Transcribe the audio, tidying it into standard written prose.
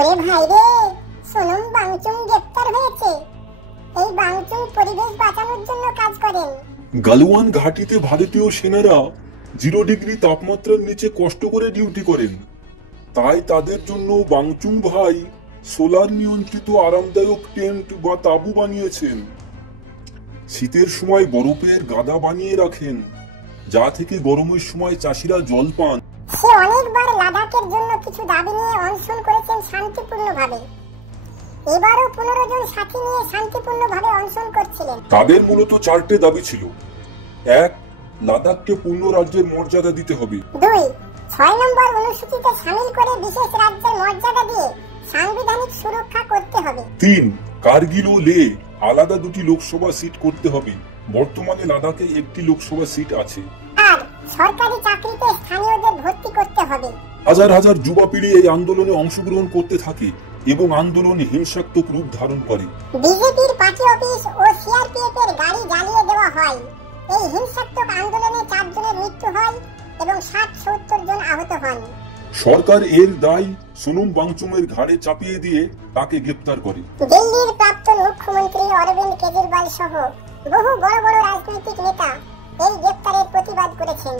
ওরে ভাই রে, সোনম বাংচুং গ্রেফতার হয়েছে। এই বাংচুং পরিবেশ বাঁচানোর জন্য কাজ করেন। গালওয়ান ঘাটিতে ভারতীয় সেনারা 0 ডিগ্রি তাপমাত্রার নিচে কষ্ট করে ডিউটি করেন। তাই তাদের জন্য বাংচুং ভাই সোলার নিয়ন্ত্রিত আরামদায়ক টেন্ট বা তাঁবু বানিয়েছেন। শীতের সময় বরফের গাদা বানিয়ে রাখেন, যা থেকে গরমের সময় চাষিরা জল পান। সে অনেকবার লাদাখের জন্য কিছু দাবি নিয়ে অনশন করেছেন শান্তিপূর্ণভাবে। এবারও 15 জন সাথী নিয়ে শান্তিপূর্ণভাবে অনশন করছিলেন। তাদের মূলত 4টে দাবি ছিল। 1. লাদাখকে পূর্ণ রাজ্যের মর্যাদা দিতে হবে। 2. 6 নম্বর অনুসূচিতে শামিল করে বিশেষ রাজ্যের মর্যাদা দিয়ে সাংবিধানিক সুরক্ষা করতে হবে। 3. কার্গিল ও লে আলাদা 2টি লোকসভা সিট করতে হবে। বর্তমানে লাদাখে 1টি লোকসভা সিট আছে। আর সরকারি চাকরিতে স্থানীয়দের ভর্তি করতে হবে। হাজার হাজার যুবা পিঢ়ি এই আন্দোলনে অংশগ্রহণ করতে থাকে এবং আন্দোলন হিংসাত্মক রূপ ধারণ করে। বিজেপির পার্টি অফিস ও সিআরপিএফ এর গাড়ি জ্বালিয়ে দেওয়া হয়। এই হিংসাত্মক আন্দোলনে 4 জনের মৃত্যু হয় এবং 60-70 জন আহত হন। সরকার এর দায় সোনম বাংচুংয়ের ঘাড়ে চাপিয়ে দিয়ে তাকে গ্রেফতার করে। দিল্লির প্রাক্তন মুখ্যমন্ত্রী অরবিন্দ কেজরিওয়াল সহ বহু বড় বড় রাজনৈতিক নেতা এই গ্রেফতারের প্রতিবাদ করেছেন।